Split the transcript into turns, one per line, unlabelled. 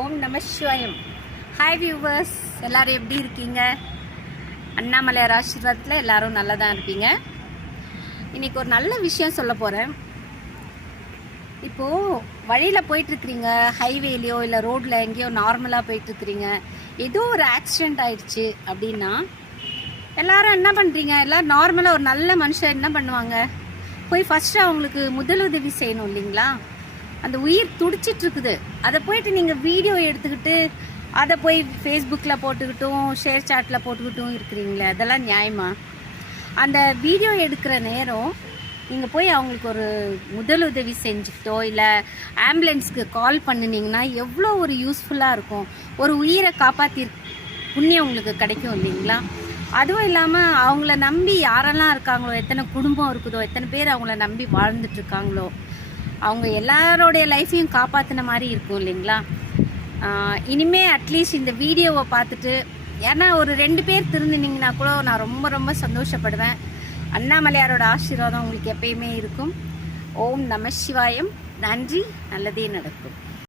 ஓம் நம Sivayam. Hi viewers எல்லோரும் எப்படி இருக்கீங்க? அண்ணாமலையார் ஆசீர்வாதத்தில் எல்லோரும் நல்லா தான் இருப்பீங்க. இன்றைக்கி ஒரு நல்ல விஷயம் சொல்ல போகிறேன் இப்போது வழியில் போயிட்டுருக்குறீங்க ஹைவேலையோ இல்லை ரோட்டில் எங்கேயோ நார்மலாக போயிட்டுருக்குறீங்க. ஏதோ ஒரு ஆக்சிடெண்ட் ஆயிடுச்சு அப்படின்னா எல்லாரும் என்ன பண்ணுறீங்க எல்லாம் நார்மலாக ஒரு நல்ல மனுஷன் என்ன பண்ணுவாங்க? போய் ஃபஸ்ட்டு அவங்களுக்கு முதலுதவி செய்யணும் இல்லைங்களா? அந்த உயிர் துடிச்சிட்டு இருக்குது அதை போயிட்டு நீங்கள் வீடியோ எடுத்துக்கிட்டு அதை போய் ஃபேஸ்புக்கில் போட்டுக்கிட்டும் ஷேர் சாட்டில் போட்டுக்கிட்டும் இருக்கிறீங்களே அதெல்லாம் நியாயமா? அந்த வீடியோ எடுக்கிற நேரம் நீங்கள் போய் அவங்களுக்கு ஒரு முதலுதவி செஞ்சுக்கிட்டோ இல்லை ஆம்புலன்ஸ்க்கு கால் பண்ணினீங்கன்னா எவ்வளோ ஒரு யூஸ்ஃபுல்லாக இருக்கும். ஒரு உயிரை காப்பாற்றி புண்ணியம் உங்களுக்கு கிடைக்கும் இல்லைங்களா? அதுவும் இல்லாமல் அவங்கள நம்பி யாரெல்லாம் இருக்காங்களோ எத்தனை குடும்பம் இருக்குதோ எத்தனை பேர் அவங்கள நம்பி வாழ்ந்துட்டு இருக்காங்களோ அவங்க எல்லாரோடைய லைஃப்பையும் காப்பாற்றின மாதிரி இருக்கும் இல்லைங்களா? இனிமே அட்லீஸ்ட் இந்த வீடியோவை பார்த்துட்டு ஏன்னா ஒரு ரெண்டு பேர் திருந்தினீங்கன்னா கூட நான் ரொம்ப ரொம்ப சந்தோஷப்படுவேன். அண்ணாமலையாரோட ஆசீர்வாதம் உங்களுக்கு எப்பயுமே இருக்கும். ஓம் நம சிவாயம். நன்றி. நல்லதே நடக்கும்.